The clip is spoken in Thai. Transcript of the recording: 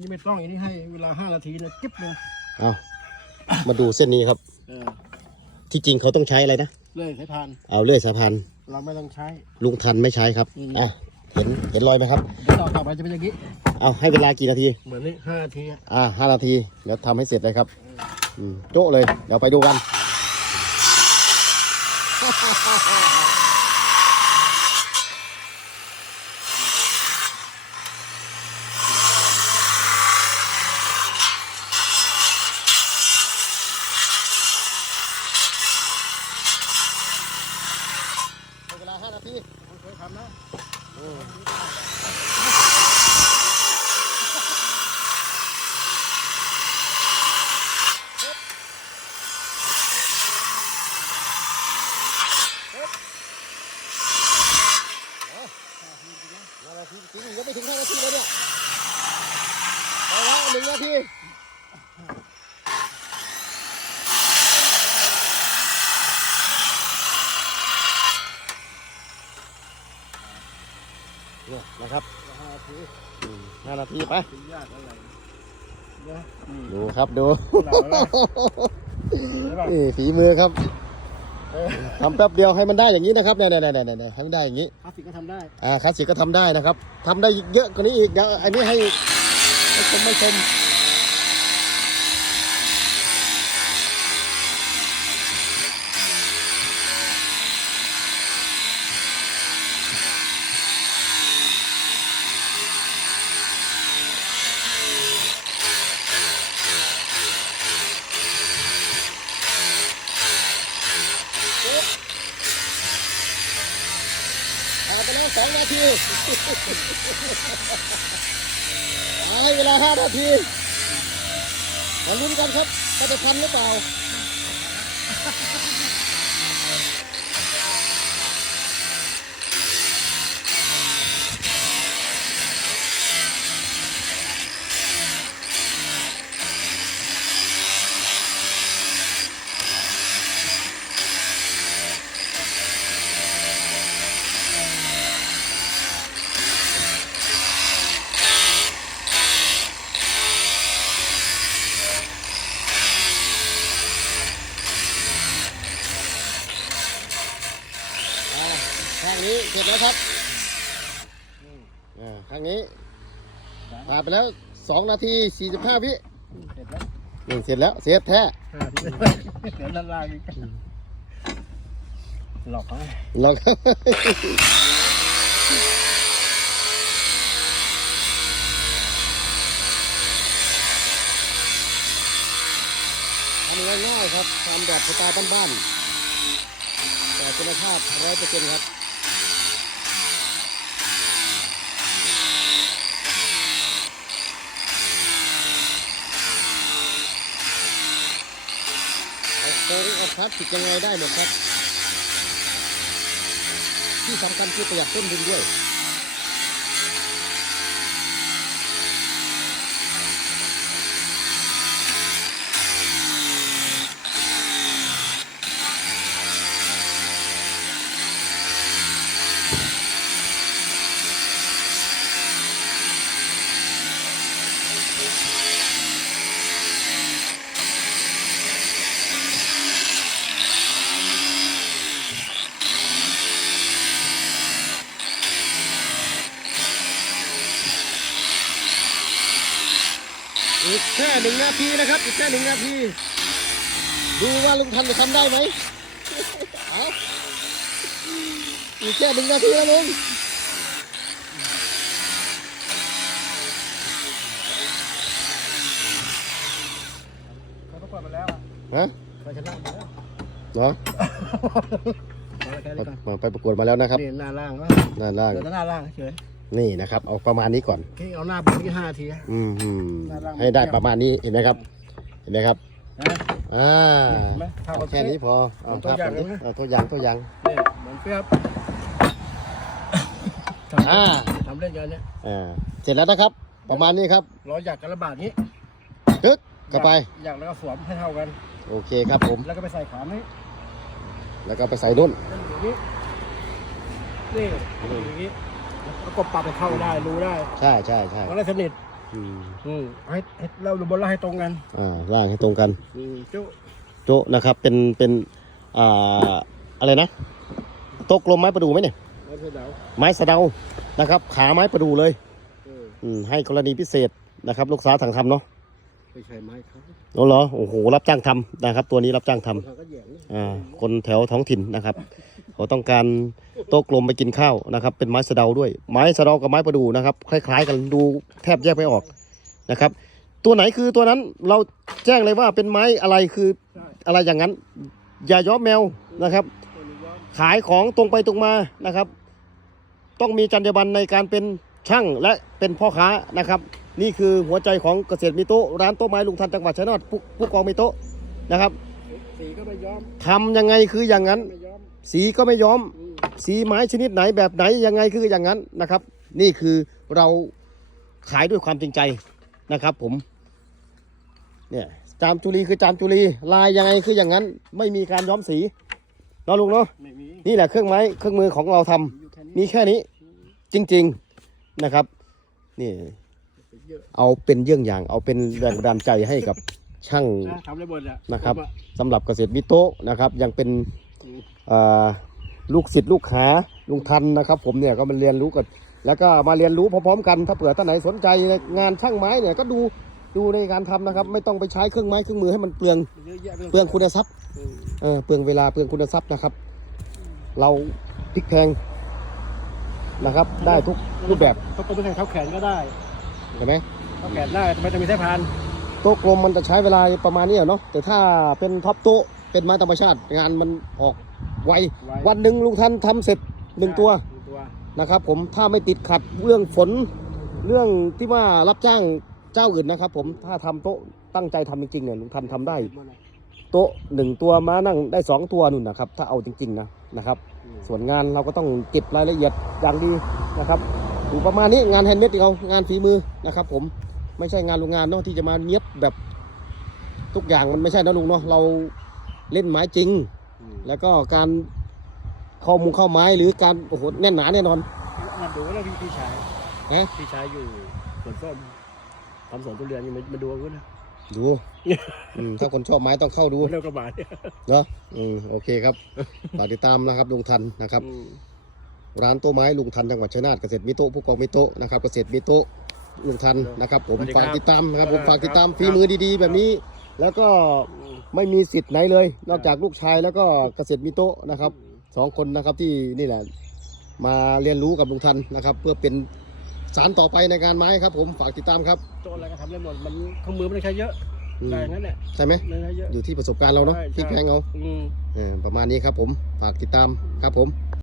นี่ไม่ต้องอันนี้ให้เวลาห้านาทีนะจิ๊บเลยเอามาดูเส้นนี้ครับ เออที่จริงเขาต้องใช้อะไรนะ เลยสายพานเอาเลื่อยสายพานเราไม่ต้องใช้ ลุงทันไม่ใช้ครับ อืม อะ เห็น เห็นรอยไหมครับ เดี๋ยวต่อต่อไปจะเป็นอย่างนี้ เอาให้เวลากี่นาที เหมือนนี่ห้านาทีอะอ่าห้านาที เดี๋ยวทำให้เสร็จเลยครับ อืมโจ๊ะเลย เดี๋ยวไปดูกัน เวลาห้านาที ผมเคยทำนะ ห้านาทีจริงยังไม่ถึงห้านาทีเลยเนี่ยไปแล้วห นึ่งนาทีเนี่ยนะครับห้านาทีอืมห้านาทีไปถึงยากอะไรนะนี่ดูครับดูหลับแล้วเห็นปะนี่ฝีมือครับเออทำแป๊บเดียวให้มันได้อย่างนี้นะครับเนี่ยเนี่ยเนี่ยเนี่ยเนี่ยให้มันได้อย่างนี้พลาสติกก็ทำได้อ่าคลาสสิกก็ทำได้นะครับทำได้เยอะกว่านี้อีกเดี๋ยวอันนี้ให้ ให้ชมไม่ชมผ่าไปแล้วสองนาที ให้เวลา 5 นาทีมาลุ้นกันครับจะทันหรือเปล่าข้างนี้ เสร็จแล้วครับอ่าข้างนี้ผ่านไปแล้วสองนาทีสี่สิบห้าวิเสร็จแล้วนี่เสร็จแล้วเสร็จแท้ห้านาทีเดี๋ยวด้านล่างอีกหลอกเขาลองทำง่ายๆครับทำแบบสไตล์บ้านๆแต่คุณภาพร้อยเปอร์เซ็นต์ครับ เอาโค้งเอาพลาสติกยังไงได้หมดครับ ที่สำคัญคือประหยัดต้นทุนด้วย แค่หนึ่งนาทีนะครับ อีกแค่หนึ่งนาที ดูว่าลุงทันจะทำได้ไหมเอาอีกแค่หนึ่งนาทีแล้วลุงเขาประกวดมาแล้วอะฮะเราชนะมาแล้วเหรอเอาละแค่นี้ก่อนไปประกวดมาแล้วนะครับนี่หน้าล่างวะหน้าล่างเดี๋ยวหน้าล่างเฉย นี่นะครับ เอาประมาณนี้ก่อนแค่เอาหน้าบนที่ห้านาทีอะอืมอืมหน้าล่างให้ได้ประมาณนี้เห็นไหมครับ เห็นไหมครับนะอ่าเห็นไหมเท่ากับเอาแค่นี้พอเอาเอาตัวภาพอย่างแบบนี้ได้ไหมเอาตัวอย่างตัวอย่างนี่เหมือนเปียบอ่าทำเล่นกันเนี่ยอ่าเสร็จแล้วนะครับ ประมาณนี้ครับร้อยหยักกันละบาทนี้ตึ๊กเข้าไปหยักแล้วก็สวมให้เท่ากัน โอเคครับผม แล้วก็ไปใส่ขามนี้แล้วก็ไปใส่นุ่น อย่างนี้นี่อย่างนี้ แล้วก็ปรับให้เข้าได้รู้ได้ใช่ใช่ใช่มันได้สนิทอืมอืมให้ให้เราดูบนเราให้ตรงกันอ่าล่างให้ตรงกัน อืมจุโจะนะครับ เป็นเป็นอ่าอะไรนะโต๊ะกลมไม้ประดูไหมเนี่ย แล้วเพื่อเดาไม้สะเดานะครับ ขาไม้ประดูเลยเอออืมให้กรณีพิเศษนะครับ ลูกสาวถังทำเนาะไม่ใช่ไม้เขาโอ้เหรอโอ้โหรับจ้างทำนะครับ ตัวนี้รับจ้างทำ เขาก็แหย่งนี่ อ่าคนแถวท้องถิ่นนะครับ เขาต้องการโต๊ะกลมไปกินข้าวนะครับ เป็นไม้สะเดาด้วย ไม้สะเดากับไม้ประดูนะครับ คล้ายๆ กันดูแทบแยกไม่ออกนะครับ ตัวไหนคือตัวนั้นเราแจ้งเลยว่าเป็นไม้อะไรคือใช่อะไรอย่างนั้น อย่าย้อมแมวนะครับตัวนี้ย้อมขายของตรงไปตรงมานะครับ ต้องมีจรรยาบรรณในการเป็นช่างและเป็นพ่อค้านะครับ นี่คือหัวใจของเกษตรมิโตะร้านโต๊ะไม้ลุงทันจังหวัดชัยนาทผู้ผู้กองมิโตะนะครับสีก็ไม่ย้อมทำยังไงคืออย่างนั้นไม่ย้อม สีก็ไม่ยอมอืมสีไม้ชนิดไหนแบบไหนยังไงคืออย่างนั้นนะครับ นี่คือเราขายด้วยความจริงใจนะครับ ผม เนี่ยจามจุลีคือจามจุลีลายยังไงคืออย่างนั้น ไม่มีการย้อมสีเนาะลุงเนาะไม่มีนี่แหละเครื่องไม้เครื่องมือของเราทำอยู่แค่นี้มีแค่นี้จริง ๆนะครับ นี่เยอะเอาเป็นเยี่ยงอย่าง เอาเป็นแรงบันดาลใจให้กับช่างนะทำได้หมดอะนะครับผมอะสำหรับเกษตรมิโตะนะครับ ยังเป็นอืมอ่า ลูกศิษย์ลูกหาลุงทันนะครับ ผมเนี่ยก็มาเรียนรู้กันแล้วก็มาเรียนรู้พร้อมๆกัน ถ้าเผื่อท่านไหนสนใจในงานช่างไม้เนี่ยก็ดูดูในการทำนะครับ ไม่ต้องไปใช้เครื่องไม้เครื่องมือให้มันเปลืองเยอะแยะไปหมดเปลืองคุณทรัพย์อืมเออเปลืองเวลาเปลืองคุณทรัพย์นะครับ เราพลิกแพงนะครับ ได้ทุกรูปแบบเขาก็ไม่ใช่เขาแขนก็ได้เห็นไหมเขาแขนได้ทำไมต้องมีสายพานโต๊ะกลมมันจะใช้เวลาประมาณนี้อะเนาะแต่ถ้าเป็นท็อปโต๊ะเป็นไม้ธรรมชาติงานมันออก ไวไว วันหนึ่งลุงทันทำเสร็จหนึ่งตัวหนึ่งตัวนะครับ ผมถ้าไม่ติดขัดเรื่องฝนเรื่องที่ว่ารับจ้างเจ้าอื่นนะครับ ผมถ้าทำโต๊ะตั้งใจทำจริงๆเนี่ยลุงทันทำได้โต๊ะหนึ่งตัวมานั่งได้สองตัวนู่นนะครับ ถ้าเอาจริงๆนะนะครับส่วนงานเราก็ต้องเก็บรายละเอียดอย่างดีนะครับดูประมาณนี้งานแฮนด์เมดเรางานฝีมือนะครับ ผมไม่ใช่งานโรงงานเนาะที่จะมาเนี้ยบแบบทุกอย่างมันไม่ใช่นะลุงเนาะเราเล่นไม้จริงอืม แล้วก็การเข้ามุงเข้าไม้หรือการโอ้โหแน่นหนาแน่นอนมาดูแล้วพี่พี่ชายเอ๊ะพี่ชายอยู่สวนส้มทำสวนทุเรียนอยู่มามาดูกันนะดูอืมถ้าคนชอบไม้ต้องเข้าดูเร็วกระบาดเนี่ยเนาะอืมโอเคครับฝากติดตามนะครับลุงทันนะครับอืมร้านโต๊ะไม้ลุงทันจังหวัดชัยนาทเกษตรมิโตะผู้กองมิโตะนะครับเกษตรมิโตะลุงทันนะครับ ผมฝากติดตามนะครับผมฝากติดตามฝีมือดีๆ แบบนี้ แล้วก็อืมไม่มีสิทธิ์ไหนเลย นอกจากลูกชายแล้วก็เกษตรมิโตะนะครับสองคนนะครับที่นี่แหละมาเรียนรู้กับลุงทันนะครับ เพื่อเป็นสารต่อไปในงานไม้ครับ ผมฝากติดตามครับโจนอะไรก็ทำได้หมดมันเครื่องมือไม่ได้ใช้เยอะอืมแต่อย่างนั้นแหละใช่ไหม ไม่ได้ใช้เยอะ อยู่ที่ประสบการณ์เราเนาะใช่พลิกใช่แพงเอาอืม เออประมาณนี้ครับผมฝากติดตามครับผม